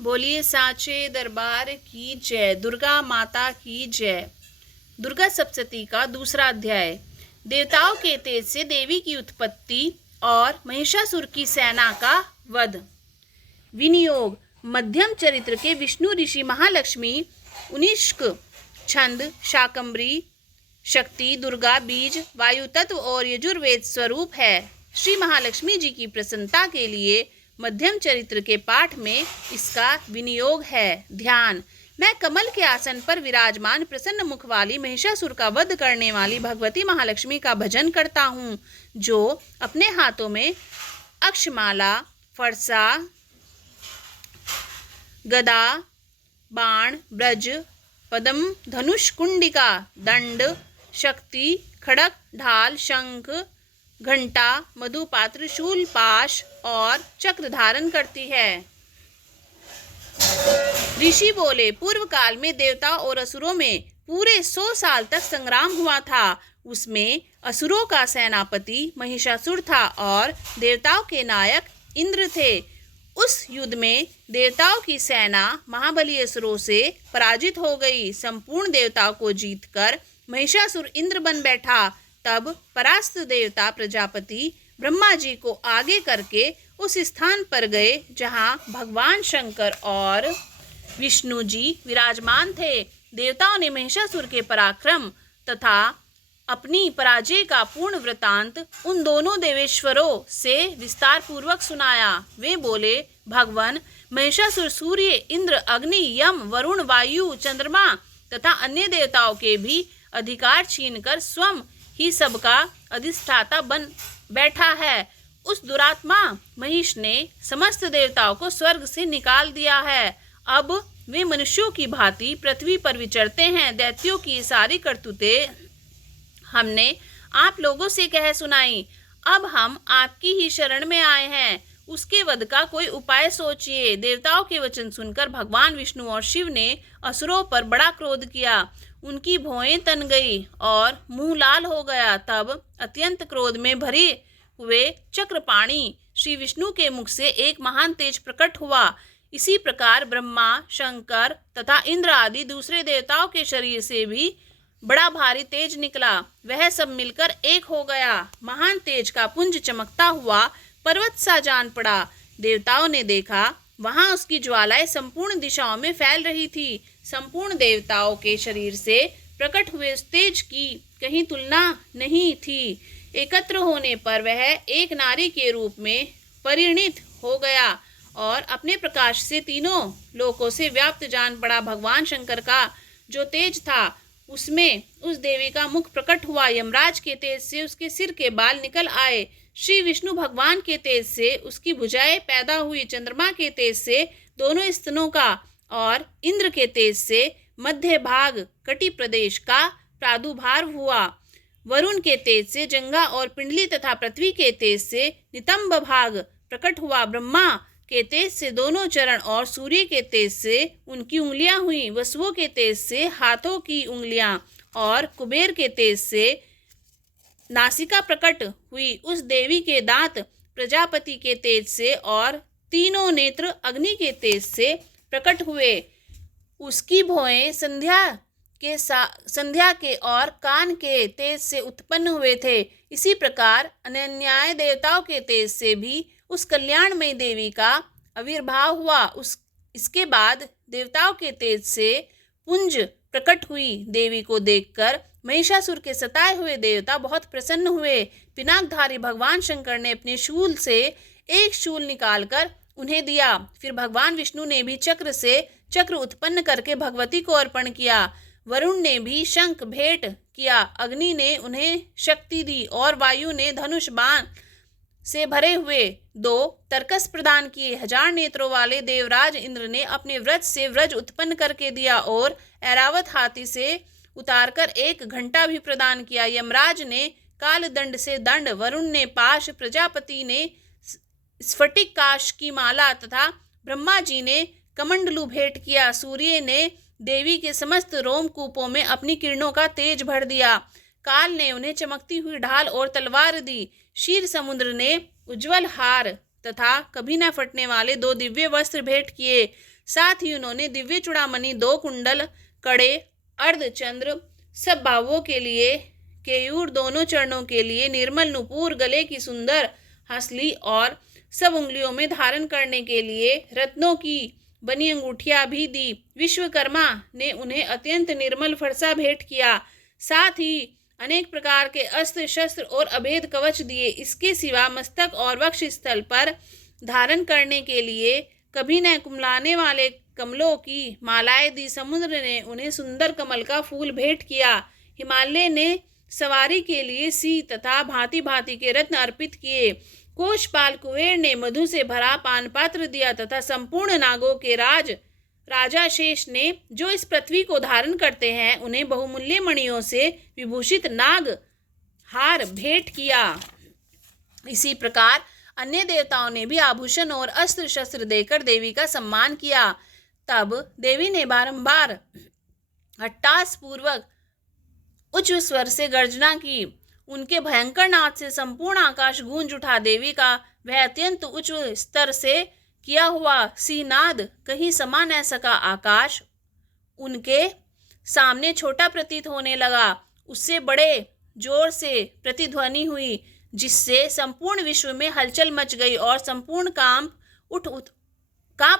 बोलिए साचे दरबार की जय, दुर्गा माता की जय। दुर्गा सप्तशती का दूसरा अध्याय। देवताओं के तेज से देवी की उत्पत्ति और महिषासुर की सेना का वध। विनियोग। मध्यम चरित्र के विष्णु ऋषि महालक्ष्मी उनिष्क छंद शाकंभरी शक्ति दुर्गा बीज वायु तत्व और यजुर्वेद स्वरूप है। श्री महालक्ष्मी जी की प्रसन्नता के लिए मध्यम चरित्र के पाठ में इसका विनियोग है। ध्यान। मैं कमल के आसन पर विराजमान प्रसन्न मुख वाली महिषासुर का वध करने वाली भगवती महालक्ष्मी का भजन करता हूँ, जो अपने हाथों में अक्षमाला, फरसा, गदा, बाण, ब्रज, पद्म, धनुष, कुंडिका, दंड, शक्ति, खड़ग, ढाल, शंख, घंटा, मधुपात्र, शूल, पाश और चक्र धारण करती है। ऋषि बोले, पूर्व काल में देवताओं और असुरों में पूरे 100 साल तक संग्राम हुआ था। उसमें असुरों का सेनापति महिषासुर था और देवताओं के नायक इंद्र थे। उस युद्ध में देवताओं की सेना महाबली असुरों से पराजित हो गई। संपूर्ण देवताओं को जीतकर महिषासुर इंद्र बन बैठा। तब परास्त देवता प्रजापति ब्रह्मा जी को आगे करके उस स्थान पर गए जहां भगवान शंकर और विष्णु जी विराजमान थे। देवताओं ने महिषासुर के पराक्रम तथा अपनी पराजय का पूर्ण वृतांत उन दोनों देवेश्वरों से विस्तार पूर्वक सुनाया। वे बोले, भगवान, महिषासुर सूर्य, इंद्र, अग्नि, यम, वरुण, वायु, चंद्रमा तथा अन्य देवताओं के भी अधिकार छीनकर स्वयं ही सबका अधिष्ठाता बन बैठा है। उस दुरात्मा महिष ने समस्त देवताओं को स्वर्ग से निकाल दिया है। अब वे मनुष्यों की भांति पृथ्वी पर विचरते हैं। दैत्यों की सारी करतूतें हमने आप लोगों से कह सुनाई। अब हम आपकी ही शरण में आए हैं। उसके वध का कोई उपाय सोचिए। देवताओं के वचन सुनकर भगवान विष्णु और शिव ने असुरों पर बड़ा क्रोध किया। उनकी भौहें तन गई और मुंह लाल हो गया। तब अत्यंत क्रोध में भरे हुए चक्रपाणी श्री विष्णु के मुख से एक महान तेज प्रकट हुआ। इसी प्रकार ब्रह्मा, शंकर तथा इंद्र आदि दूसरे देवताओं के शरीर से भी बड़ा भारी तेज निकला। वह सब मिलकर एक हो गया। महान तेज का पुंज चमकता हुआ पर्वत सा जान पड़ा। देवताओं ने देखा, वहां उसकी ज्वालाएं संपूर्ण दिशाओं में फैल रही थी। संपूर्ण देवताओं के शरीर से प्रकट हुए उस तेज की कहीं तुलना नहीं थी। एकत्र होने पर वह एक नारी के रूप में परिणित हो गया और अपने प्रकाश से तीनों लोकों से व्याप्त जान पड़ा। भगवान शंकर का जो तेज था उसमें उस देवी का मुख प्रकट हुआ। यमराज के तेज से उसके सिर के बाल निकल आए। श्री विष्णु भगवान के तेज से उसकी भुजाएं पैदा हुई। चंद्रमा के तेज से दोनों स्तनों का और इंद्र के तेज से मध्य भाग कटी प्रदेश का प्रादुर्भाव हुआ। वरुण के तेज से जंगा और पिंडली तथा पृथ्वी के तेज से नितंब भाग प्रकट हुआ। ब्रह्मा के तेज से दोनों चरण और सूर्य के तेज से उनकी उंगलियां हुई। वसुओं के तेज से हाथों की उंगलियां और कुबेर के तेज से नासिका प्रकट हुई। उस देवी के दांत प्रजापति के तेज से और तीनों नेत्र अग्नि के तेज से प्रकट हुए। उसकी भौहें संध्या के और कान के तेज से उत्पन्न हुए थे। इसी प्रकार अनन्याय देवताओं के तेज से भी उस कल्याणमयी देवी का आविर्भाव हुआ। इसके बाद देवताओं के तेज से पुंज प्रकट हुई। देवी को देखकर महिषासुर के सताए हुए देवता बहुत प्रसन्न हुए। पिनाकधारी भगवान शंकर ने अपने शूल से एक शूल निकालकर उन्हें दिया। फिर भगवान विष्णु ने भी चक्र से चक्र उत्पन्न करके भगवती को अर्पण किया। वरुण ने भी शंख भेंट किया। अग्नि ने उन्हें शक्ति दी और वायु ने धनुष बाण से भरे हुए 2 तरकस प्रदान किए। 1000 नेत्रों वाले देवराज इंद्र ने अपने व्रज से व्रज उत्पन्न करके दिया और ऐरावत हाथी से उतारकर एक घंटा भी प्रदान किया। यमराज ने काल दंड से दंड, वरुण ने पाश, प्रजापति ने स्फटिक काश की माला तथा ब्रह्मा जी ने कमंडलू भेंट किया। सूर्य ने देवी के समस्त रोमकूपों में अपनी किरणों का तेज भर दिया। काल ने उन्हें चमकती हुई ढाल और तलवार दी। क्षीर समुद्र ने उज्जवल हार तथा कभी न फटने वाले 2 दिव्य वस्त्र भेंट किए। साथ ही उन्होंने दिव्य चूड़ामणि, 2 कुंडल, कड़े, अर्धचंद्र, सब बाहुओं के लिए, केयूर दोनों चरणों के लिए, निर्मल नुपुर, गले की सुंदर हंसली और सब उंगलियों में धारण करने के लिए रत्नों की बनी अंगूठियां भी दी। विश्वकर्मा ने उन्हें अत्यंत निर्मल फरसा भेंट किया। साथ ही अनेक प्रकार के अस्त्र शस्त्र और अभेद कवच दिए। इसके सिवा मस्तक और वक्ष स्थल पर धारण करने के लिए कभी न कुमलाने वाले कमलों की मालाएं दी। समुद्र ने उन्हें सुंदर कमल का फूल भेंट किया। हिमालय ने सवारी के लिए सी तथा भांति भांति के रत्न अर्पित किए। कोषपाल कुबेर ने मधु से भरा पान पात्र दिया तथा संपूर्ण नागों के राजा शेष ने, जो इस पृथ्वी को धारण करते हैं, उन्हें बहुमूल्य मणियों से विभूषित नाग हार भेंट किया। इसी प्रकार अन्य देवताओं ने भी आभूषण और अस्त्र शस्त्र देकर देवी का सम्मान किया। तब देवी ने बारंबार अट्टहास पूर्वक उच्च स्वर से गर्जना की। उनके भयंकर नाद से संपूर्ण आकाश गूंज उठा। देवी का वह अत्यंत उच्च स्तर से किया हुआ सिनाद कहीं समा न सका। आकाश उनके सामने छोटा प्रतीत होने लगा। उससे बड़े जोर से प्रतिध्वनि हुई, जिससे संपूर्ण विश्व में हलचल मच गई और संपूर्ण कांप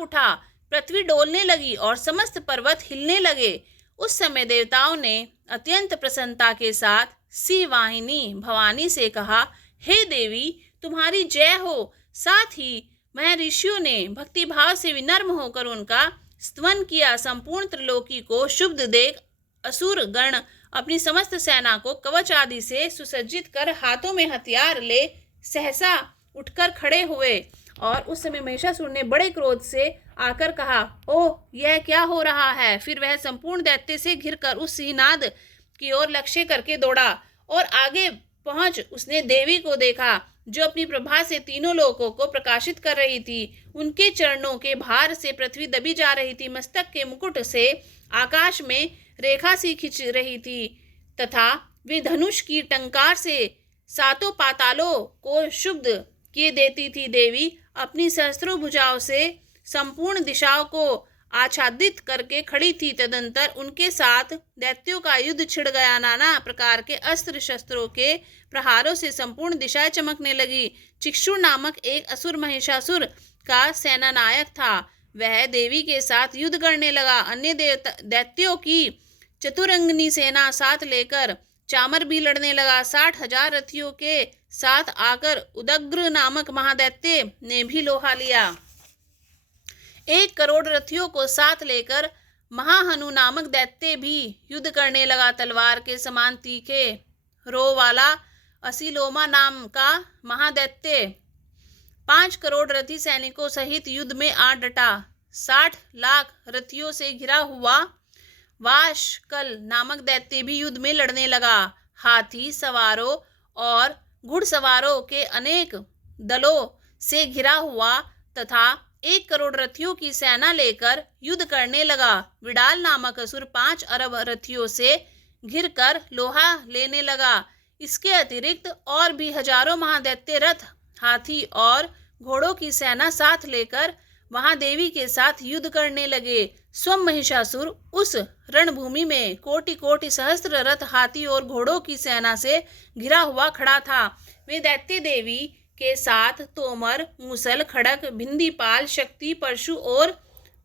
उठा। पृथ्वी डोलने लगी और समस्त पर्वत हिलने लगे। उस समय देवताओं ने अत्यंत प्रसन्नता के साथ सी वाहिनी भवानी से कहा, हे देवी, तुम्हारी जय हो। साथ ही महर्षियों ने भक्ति भाव से विनम्र होकर उनका स्तवन किया। संपूर्ण त्रिलोकी को शुभ देख असुर गण अपनी समस्त सेना को कवच आदि से सुसज्जित कर हाथों में हथियार ले सहसा उठकर खड़े हुए। और उस समय महिषासुर ने बड़े क्रोध से आकर कहा, ओह, यह क्या हो रहा है। फिर वह संपूर्ण दैत्य से घिरकर उस सिंहनाद की ओर लक्ष्य करके दौड़ा और आगे पहुंच उसने देवी को देखा, जो अपनी प्रभा से तीनों लोकों को प्रकाशित कर रही थी। उनके चरणों के भार से पृथ्वी दबी जा रही थी। मस्तक के मुकुट से आकाश में रेखा सी खिंच रही थी तथा वे धनुष की टंकार से सातों पातालों को शुद्ध किए देती थी। देवी अपनी सहस्त्रों भुजाओं से संपूर्ण दिशाओं को आच्छादित करके खड़ी थी। तदंतर उनके साथ दैत्यों का युद्ध छिड़ गया। नाना प्रकार के अस्त्र शस्त्रों के प्रहारों से संपूर्ण दिशाएं चमकने लगी। चिक्षुर नामक एक असुर महिषासुर का सेनानायक था। वह देवी के साथ युद्ध करने लगा। अन्य दैत्यों की चतुरंगनी सेना साथ लेकर चामर भी लड़ने लगा। 60,000 रथियों के साथ आकर उदग्र नामक महादैत्य ने भी लोहा लिया। 1 करोड़ रथियों को साथ लेकर महाहनु नामक दैत्य भी युद्ध करने लगा। तलवार के समान तीखे रो वाला असिलोमा नाम का महादैत्य 5 करोड़ रथी सैनिकों सहित युद्ध में आ डटा। 60 लाख रथियों से घिरा हुआ वाशकल नामक दैत्य भी युद्ध में लड़ने लगा। हाथी सवारों और घुड़सवारों के अनेक दलों से घिरा हुआ तथा 1 करोड़ रथियों की सेना लेकर युद्ध करने लगा। विडाल नामक असुर 5 अरब रथियों से घिरकर लोहा लेने लगा। इसके अतिरिक्त और भी हजारों महादैत्य रथ, हाथी और घोड़ों की सेना साथ लेकर महादेवी के साथ युद्ध करने लगे। स्वयं महिषासुर उस रणभूमि में कोटि कोटि सहस्त्र रथ, हाथी और घोड़ों की सेना से घिरा हुआ खड़ा था। वे दैत्य देवी के साथ तोमर, मूसल, खड़क, भिंदीपाल, शक्ति, परशु और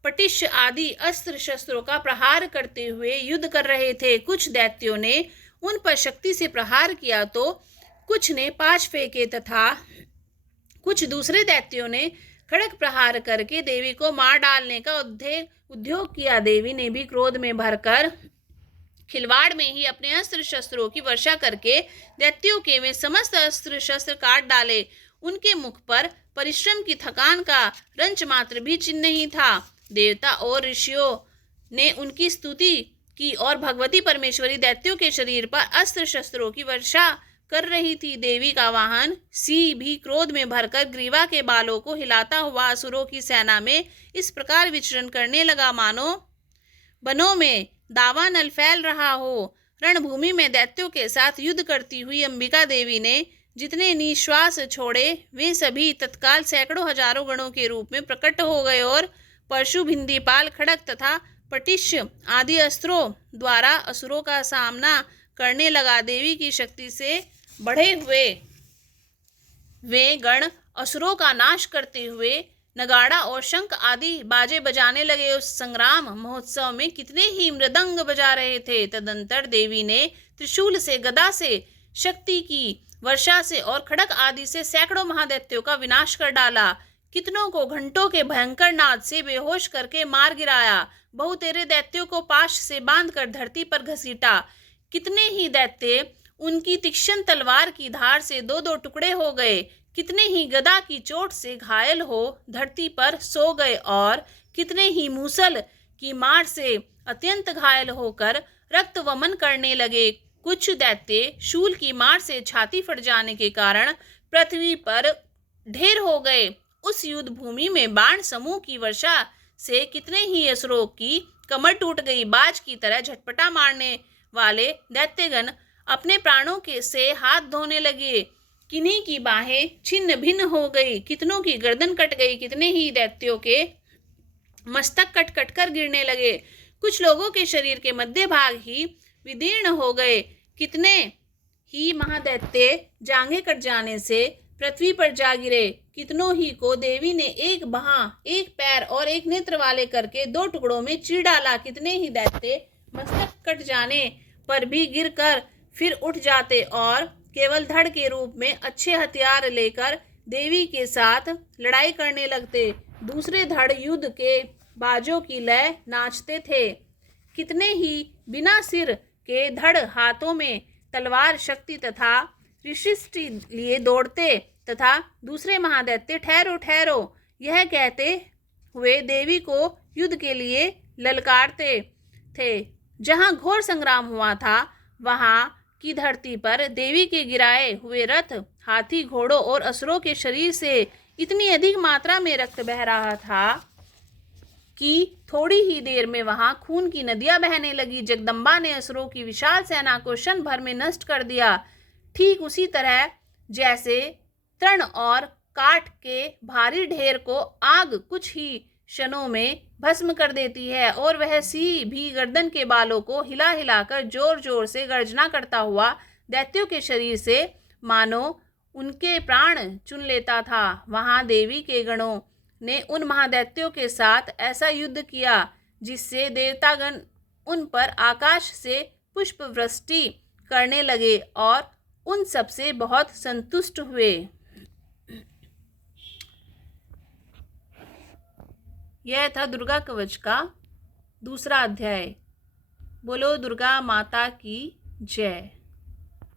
पटिश आदि अस्त्र शस्त्रों का प्रहार करते हुए युद्ध कर रहे थे। कुछ दैत्यों ने उन पर शक्ति से प्रहार किया तो कुछ ने पाश फेंके तथा कुछ दूसरे दैत्यों ने खड़क प्रहार करके देवी को मार डालने का उद्योग किया। देवी ने भी क्रोध में भरकर खिलवाड़ में ही अपने अस्त्र शस्त्रों की वर्षा करके दैत्यों के वे समस्त अस्त्र शस्त्र काट डाले। उनके मुख पर परिश्रम की थकान का रंच मात्र भी चिन्ह नहीं था। देवता और ऋषियों ने उनकी स्तुति की और भगवती परमेश्वरी दैत्यों के शरीर पर अस्त्र शस्त्रों की वर्षा कर रही थी। देवी का वाहन सी भी क्रोध में भरकर ग्रीवा के बालों को हिलाता हुआ असुरों की सेना में इस प्रकार विचरण करने लगा, मानो वनों में दावानल फैल रहा हो। रणभूमि में दैत्यों के साथ युद्ध करती हुई अंबिका देवी ने जितने निश्वास छोड़े वे सभी तत्काल सैकड़ों हजारों गणों के रूप में प्रकट हो गए और परशु, भिंदीपाल, खड़ग तथा पटिश आदि अस्त्रों द्वारा असुरों का सामना करने लगा। देवी की शक्ति से बढ़े हुए वे गण असुरों का नाश करते हुए नगाड़ा और शंख आदि बाजे बजाने लगे। उस संग्राम महोत्सव में कितने ही मृदंग बजा रहे थे। तदंतर देवी ने त्रिशूल से, गदा से, शक्ति की वर्षा से और खड़ग आदि से सैकड़ों महादैत्यों का विनाश कर डाला। कितनों को घंटों के भयंकर नाद से बेहोश करके मार गिराया। बहुतेरे दैत्यों को पाश से बांधकर धरती पर घसीटा। कितने ही दैत्य उनकी तीक्ष्ण तलवार की धार से दो दो टुकड़े हो गए। कितने ही गदा की चोट से घायल हो धरती पर सो गए और कितने ही मूसल की मार से अत्यंत घायल होकर रक्त वमन करने लगे। कुछ दैत्य शूल की मार से छाती फट जाने के कारण पृथ्वी पर ढेर हो गए। उस युद्ध भूमि में बाण समूह की वर्षा से कितने ही असुरों की कमर टूट गई। बाज की तरह झटपटा मारने वाले दैत्यगण अपने प्राणों के से हाथ धोने लगे। किन्हीं की बाहें छिन्न भिन्न हो गई, कितनों की गर्दन कट गई। कितने ही दैत्यों के मस्तक कट कट कर गिरने लगे। कुछ लोगों के शरीर के मध्य भाग ही विदीर्ण हो गए। कितने ही महादैत्य जांघें कट जाने से पृथ्वी पर जा गिरे। कितनों ही को देवी ने एक बाह, एक पैर और एक नेत्र वाले करके दो टुकड़ों में चीर डाला। कितने ही दैत्य मस्तक कट जाने पर भी गिरकर फिर उठ जाते और केवल धड़ के रूप में अच्छे हथियार लेकर देवी के साथ लड़ाई करने लगते। दूसरे धड़ युद्ध के बाजों की लय नाचते थे। कितने ही बिना सिर के धड़ हाथों में तलवार, शक्ति तथा विशिष्टि लिए दौड़ते तथा दूसरे महादैत्य ठहरो ठहरो यह कहते हुए देवी को युद्ध के लिए ललकारते थे। जहाँ घोर संग्राम हुआ था वहाँ की धरती पर देवी के गिराए हुए रथ, हाथी, घोड़ों और असुरों के शरीर से इतनी अधिक मात्रा में रक्त बह रहा था कि थोड़ी ही देर में वहां खून की नदियां बहने लगी। जगदम्बा ने असुरों की विशाल सेना को क्षण भर में नष्ट कर दिया। ठीक उसी तरह जैसे तृण और काठ के भारी ढेर को आग कुछ ही क्षणों में भस्म कर देती है और वह सी भी गर्दन के बालों को हिला हिलाकर जोर जोर से गर्जना करता हुआ दैत्यों के शरीर से मानो उनके प्राण चुन लेता था। वहां देवी के गणों ने उन महादैत्यों के साथ ऐसा युद्ध किया जिससे देवतागण उन पर आकाश से पुष्प वृष्टि करने लगे और उन सबसे बहुत संतुष्ट हुए। यह था दुर्गा कवच का दूसरा अध्याय। बोलो दुर्गा माता की जय।